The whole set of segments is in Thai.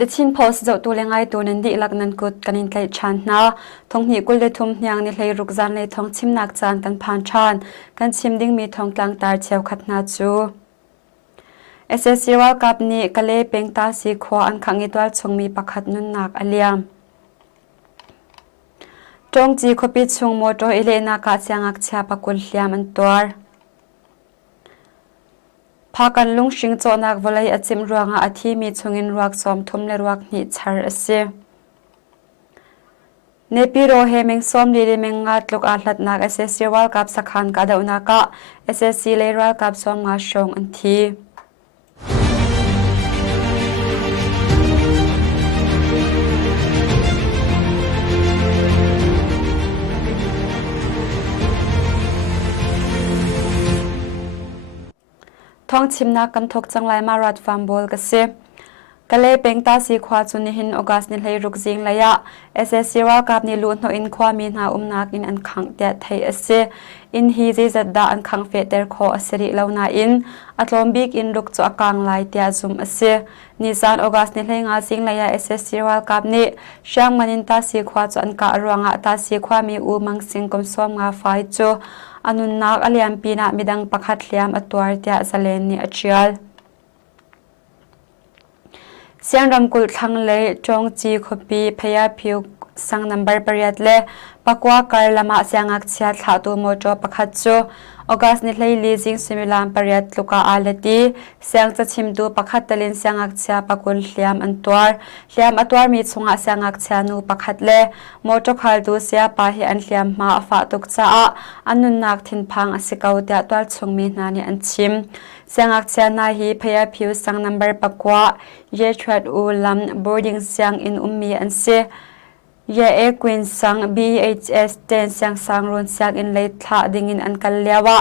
The chin post zo tu lengai tu nen di lak nan kut kanin tlai chan na thong ni kul le thum hniang ni hlei ruk Zaanlei Thawngchimnak chan kan phan than kan chim ding mi thong tlang tar cheu khat na chu SSC World Cup ni kale pengta si khwa an khangi twal chungmi pakhat nun nak aliam tong chi khopi chung moto elena ka changak chha pakul hliam an twar Phakan lung shing chonak volai achim ruanga athi mi chungin ruak som thum le ruak ni char ase Nepi ro he meng som li meng ngat luk a hlat nak SSC World Cup sakhan ka dauna ka SSC le World Cup som nga shong an thi Thawngchimnak kan thok changlai ma rat farm bol ka se kale pengta si khwa chuni hin August ni hlei ruk jing laya SSC World Cup ni lu no in khwa mi na umnak in an khang te thei ase in hi je zadda an khang fe ter kho aseri launa in atlombik in ruk chu akang lai tia zum ase nisan August ni hlei nga jing laya SSC World Cup ni shang manin ta si khwa chu an ka ruanga ta si khwa mi u mang sing kom som nga fai chu anun nak aliam pina midang pakhat hliam atwar tia zalen ni achial Siangram kul thang le chong chi khopi pheya phiu sang number pariat le pakwa kar lama siangak chha thatu moto pakhat chu August ni hlei li jing similam pariat luka alati siang cha chimdu pakhat talin siangak chha pakul hliam antwar hliam atwar mi chunga siangak chha nu pakhat le moto khal du sia pa hi an hliam ma afa tuk cha a anun nak thin phang asikau ta twal chungmi nani an chim siangak chha na hi pheya phiu sang number pakwa ye thrat u lam boarding siang in ummi an se ye e queen sang BHS 10 sang ron siang in late tha ding in an kalyawa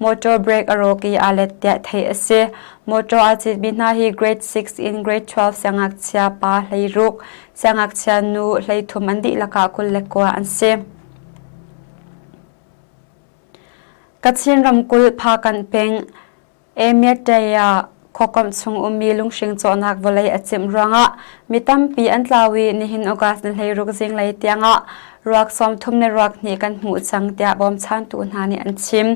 motor brake aroki alet te thei ase motor achit bina hi grade 6 in grade 12 sangak chia pa hleiruk sangak chia nu hleithum andi laka kul lekwa an se kachin ramkul pha kan peng emiataya khokom chung ummi lungshing chonak volai achim ruanga mitam pi an tlawi ni hin August ni hlei ruk jing lai tianga ruak som thum ne ruak ni kan hmu chang tia bom chan tu nhani an chim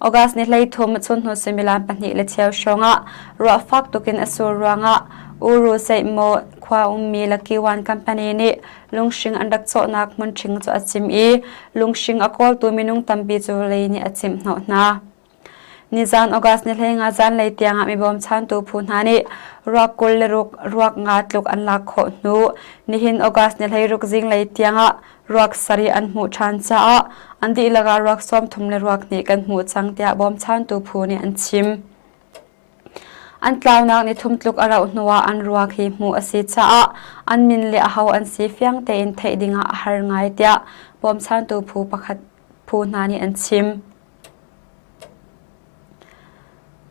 August ni hlei thum chun nu similan pani le cheu shonga ruak fak tukin asur ruanga uru sei mo khwa ummi laki one company ni lungshing andak chonak mun thing chu achim I lungshing akol tu minung tampi chu lei ni achim no na Nizan August ni hlei nga Zaanlei tianga mi bom chan tu phunhani ruak kul le ruak ngat luk an la kho nu ni hin August ni hlei ruk jing lei tianga ruak sari an hmu than cha a andi laga ruak som thum le ruak ni kan hmu chang tia bom chan tu phuni an chim an tlaunak ni thumtluk arau hnuwa an ruak hi hmu asi cha a an min le a hau an si fiang te in thei dinga har ngai tia bom chan tu phu pakhat phunhani an chim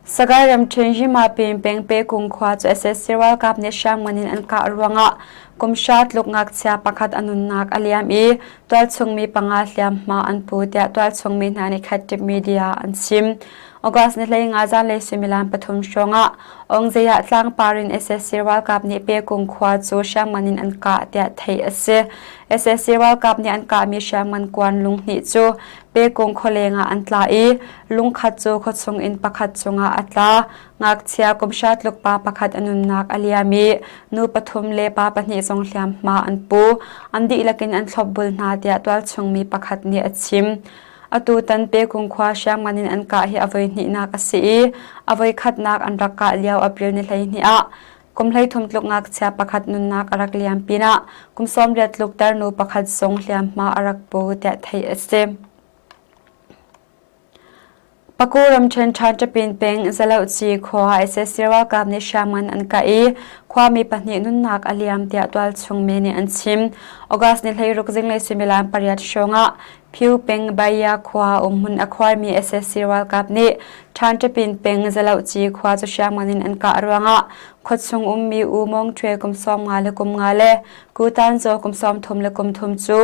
Sagaram change ma ping peng pe kung khwa chu SSC World Cup ni shang manin an ka ruanga kumshat luk ngak chha pakhat anun nak aliam I twal chungmi panga hliam ma an pu tia twal chungmi nani khatip media an sim August ni hlei nga Zaanlei similan pathum shonga ongzeya tlang parin SSC World Cup ni pe kung khwa chu shang manin an ka tia thei ase SSC World Cup ni an ka mi shang man kwan lung ni chu pe kung kholenga an tla I lung khat chu kho chung in pakhat chunga atla ngak chia kumshat luk pa pakhat anun nak aliami nu pathum le pa pahni song hliam ma an pu andi lakin an thlobul na tia twal chungmi pakhat ni achim atu tan pe kung khwa shang manin an ka hi avoi ni nak ase avoi khat nak an raka liaw april ni hlei ni a kum hlei thum tluk ngak chia pakhat nun nak arak liam pina kum som ret luk tar nu pakhat song hliam ma arak po ta thei ase Pakuram chen chan chapin peng zalau chi khwa SSC World Cup ni shaman an ka I khwa mi pahni nun nak aliam tia twal chung me ni an chim August ni hlei ruk jing lei similan pariat shonga phiu peng baya khwa umhun akhwar mi SSC World Cup ni chan chapin peng zalau chi khwa chu shaman in an ka ruanga ขดซุงมีอูมองเทรกุมซอมงาเลกุมงาเลกูตันโจกุมซอมทุมเลกุมทุมจู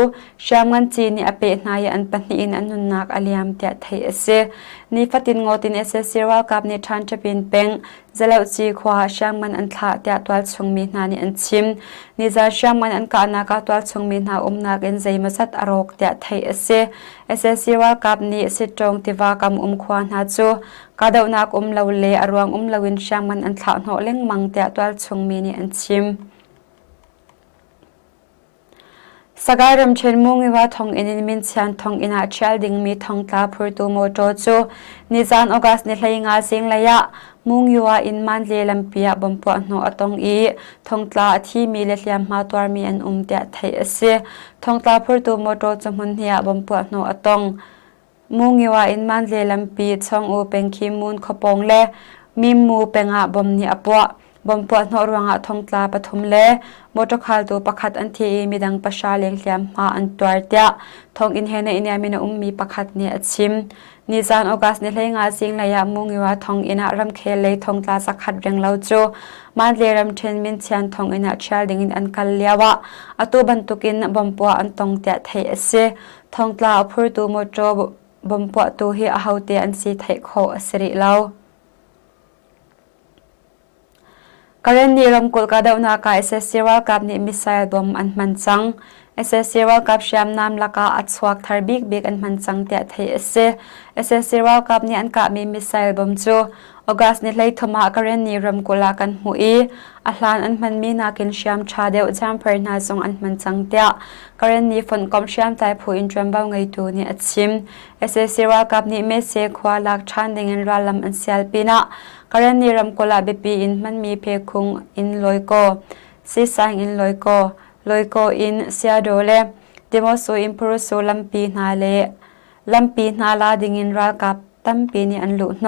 ชามงันจีนี่อเปนายอันปันนีอินอันนุนนักอเลียมเตียไทยเสนี่ฟัตินงอตินเซีรัลกับนี่ทันจะเป็นเป็งจะเล่าจีขวาชามมันอันทะเตียตัวชงมีนานี่อันชิมนี่จะชามมันอันกานักตัวชงมีนานักอินใจมาสัตอารกเตียไทยเสซีรัลกับนี่สิจงติวากำควานหาจูกาดาวนักเลาเลอรวงเลวินชามมันอันทะโนเล่งมังเตียตัวชงมีนี่อันชิมสกายรำเชนมุงว่าทองอินมินเชียนทองอินาเชลดิงมีทองตาพูดตัวโมโจจูนิจานออกัสนิเลยงาสิงเลยะมุงยัวอินมันเลลัมเปียบมปวโนอตองอีทองตาที่มีเลเลียมมาตัวมีอันเตียไทยเสทองตาพูดตัวโมโจจมุนเฮียบมปวโนอตองมุงยัวอินมันเลลัมปีชองอูเป็นคิมุนขปงเลมีมูเป็นอาบมเนียปวบมปวดนอรวงทองตาปฐุมเลมอตคาลตัวประคัดอันที่มีดังประชาเลียงเลียมมาอันตัวเดียทองอินเฮนอินยามินมีประคัดเนี่ยชิมนิจานออกัสเนี่ยเลยงาสิงเลยมุงว่าทองอินารำเคเลยทองตาสักขัดเรียงเล่าจูมาเลรำเทนมินเชียนทองอินาเชลดิงอันกัลเลียวะอตัวบรรทุกินบมปวอันตองเตียไทยเสทองตาพูดตัวโมโจบมปวตัวเฮียอาเตียอันสีไทยโคสิริเล่าการนี้รำกุลกาดาวนาคาซีรัลกับนิมิสไซล์บอมอันมันจังซีรัลกับเชียมนามลักาอัดสวกทาร์บิกบิกอันมันจังเตียไทยซีรัลกับนี่อันกับมีมิสไซล์บอมจูออกัสนี่เลยทมาการนี้รำกุลากันหูอีอัลลานอันมันมีนักินเชียมชาเดวจามเพร์นาซงอันมันจังเตียการนี้ฝนกอมเชียมไต่ผู้อินทรัมบ่าวไงตัวนี่อัดชิมซีรัลกับนี่เมเสควาลักชันดิงินรัลลัมอันเซลปีนะการนี้รำกุลาเบปีอินมันมีเพคุงอินลอยโกซีสังอินลอยโกอินเซียโดเลเดโมโซอินพรุโซลัมปีนาเลลัมปีนาลาดิงินรัลกับตั้มปีนี่อันลุโน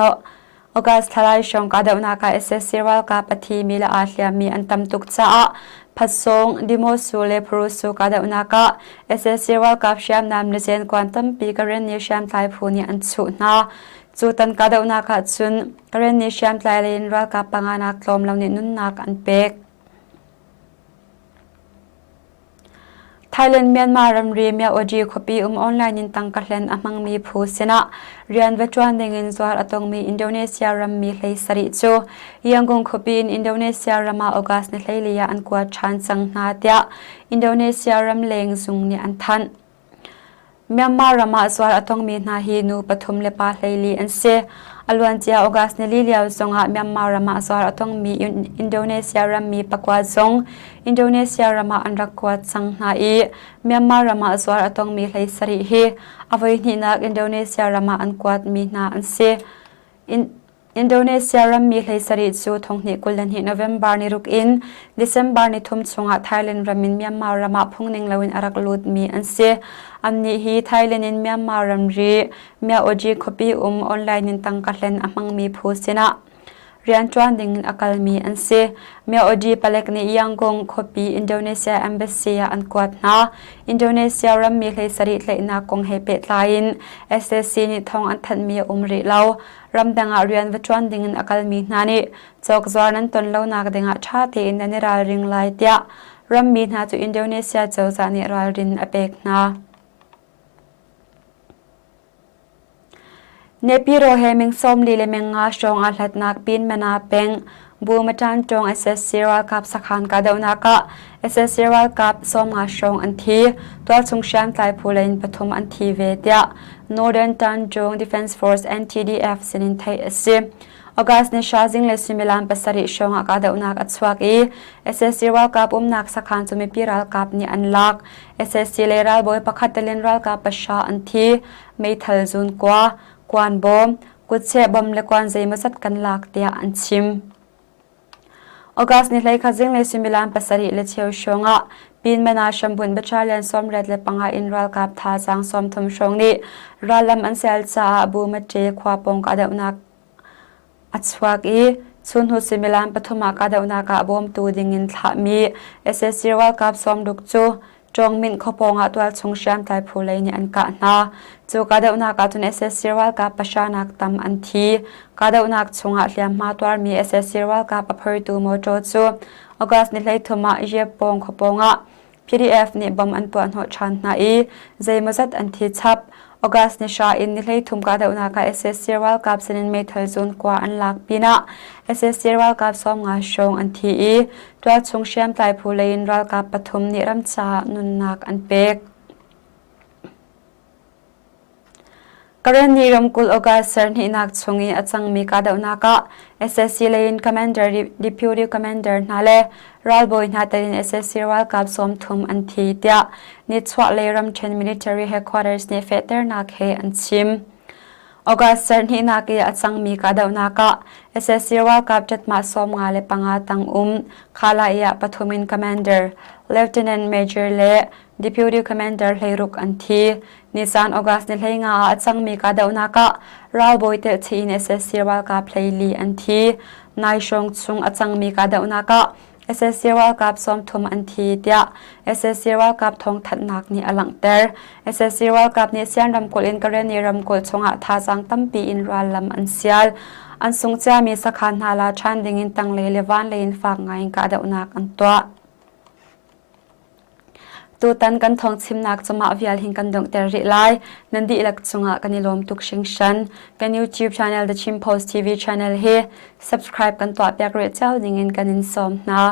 ออกัสทลายชงกาดาวนาคาซีรัลกับปฏิมีละอาเลียมีอันตั้มตุกจ้าพัดซงดิโมโซเลพรุโซกาดาวนาคาซีรัลกับเชียมนามนิเซนกวนตั้มปีการนี้เชียมไทยพูนี่อันสุนาจูตันกาดาวนาคาจุนการนี้เชียมไทยเลนรัลกับปังอานักลมเหล่านี้นุนนักอันเป็กไทยแลนด์เมียนมารำรีเมียโอจีคบีออนไลน์นินตังกัลเลนอมังมีผู้เสนาเรียนเวทวันเดงินสวาร์อตงมีอินโดนีเซียรำมีเลยสริจูยังกงคบีอินโดนีเซียรำมาออกัสในเลยลียอันกวาดชันสังนาเตียอินโดนีเซียรำเลงซุงนี่อันทันเมียนมารำมาสวาร์อตงมีนาฮีนูปฐุมเลปาเลยลีอันเซอลวันเจียออกัสในลีเลียวซงอาเมียนมารำมาสวาร์อตงมีอินโดนีเซียรำมีปกวาซงอินโดนีเซียรำมาอันรักกวาดสังนาอีเมียนมารำมาสวาร์อตงมีเลยสริฮีอวัยนินักอินโดนีเซียรำมาอันกวาดมีนาอันเซอินโดนีเซียรำมีเลยสริจูทงนิกุลนิโนเวมบาร์นิรุกอินเดซ ember นิทุ่มชงอาไทยแลนด์รำมินเมียนมารำมาพงนิงลาวินอารักลูดมีอันเซอันนี้ฮีไทยแลนด์เมียนมารำรีเมียโอจีคบีออนไลน์นินตังกัลเลนอมังมีผู้เสนาเรียนจวนดิ่งอักลมีอันเซเมียโอจีปเล็กนี้ยังกงคบีอินโดนีเซียเอมบาซีอันกวาดนาอินโดนีเซียรำมีเลยสริเลยนากงเฮเปตไลน์ซีนิทองอันทันมีริเลารำดังเรียนวิจารณ์ดิ่งอักลมีนานิจอกจวนั้นตนเล่านักดิ่งชาติอินเดียราริงไลเตียรำมีนาจุอินโดนีเซียเจ้าจานิรารินอเปกนาเนปิโรเฮมิงสมลีเลมิงงาชงอาลัดนักปินเมนาเป็งบูมจันจงซีรัลกับสักขันกาดาวนักซีรัลกับสมงาชงอันทีตัวชงเชียมไตพูเลนปฐมอันทีเวเดีย Northern จันจง Defense Force NTDF สินินไทยซีออกัสเนชาซิงเลซิมิลันปัสริชงอากาดาวนักอัศวกีซีรัลกับนักสักขันจุมิปิรัลกับนี่อันลักซีเลรัลบอยปักขัดเลนรัลกับปัชชาอันทีไม่ทัลจุนกว่ากวนบอมกุดเชบอมเลกวนใจมาสัดกันลักเตียอันชิมออกัสนี่เลยขจิงเลซิมิลันปัสริเลเชียวชงะปีนเมนาชมบุนบัชาเลียนสมเร็จเลปังอาอินรัลกับท่าจางสมทมชงนี้รัลลัมอันเซลซาบูมาเจควาปงกาเดวนักอัศวกีชุนหุซิมิลันปฐมกาเดวนักบอมตูดิงินทามีซีรัลกับสมดุกจู จงมินขปงตัวชงเชียมไตผู้เลยนี่อันกะนาจูกาเดอุนักตุน SSC วัลกับประชานักตำอันทีกาเดอุนักชงอาเลียมมาตัวมี SSC วัลกับอภัยตูโมโจจูออกัสนิเลยทุมาเยียปงขปงะ PDF นี่บอมอันปวนหัวชันนาอีใจมาจัดอันที่ชับออกัสนิชาอินนิเลยทุมกาเดอุนัก SSC วัลกับเซนินเมทัลซูนกว่าอันลักปีนะ SSC วัลกับซ้อมงาชงอันทีอีตัวชงเชียมไตผู้เลยนรัลกับปฐุมนิรัมชานุนนักอันเป็กกรณีรำกุลออกาเซอร์นี่นักชงอินอัจังมีกาเดอุนัก SSC เลนคอมมานเดอร์ Deputy Commander นั่นแหละรัลบอยนาเตลิน SSC วัลกับซ้อมทุมอันทีเดียนิชวะเลรัมเชน Military Headquarters นี่เฟเตอร์นักเฮอันชิมออกาเซอร์นี่นักอัจังมีกาเดอุนัก SSC วัลกับจัดมาซ้อมงาเลปังอาตังขาลายะปฐุมิน Commander Lieutenant Major เล Deputy Commander เลรุกอันทีนิสานออกัสนิเลงาอัจังมีกาเดอุนักรัลบอยเตทีน SSC วัลกับเพลลีอันทีนายชงชุงอัจังมีกาเดอุนักSSC วัลกับซ้อมทุมอันทีเดีย SSC วัลกับทองทัดนักนี่อลังเตอร์ SSC วัลกับนิเซียนรำกลอินกระเรนีรำกลชงอาทาจังตั้มปีอินรัลลำอันเซียลอันสุงเจ้ามีสักขันนาลาชันดิงินตังเลวันเลนฝากไงกาเดอุนักอันตัวตูตันกันทองชิมนักจะมาวิลหิงกันดงเตอริไลนันดีลักจงอากันนิลมตุกชิงชันกัน YouTube channel The Chim Post TV channel เฮ subscribe กันตัวเปียกเรเจ้าดิงินกันอินสมนะ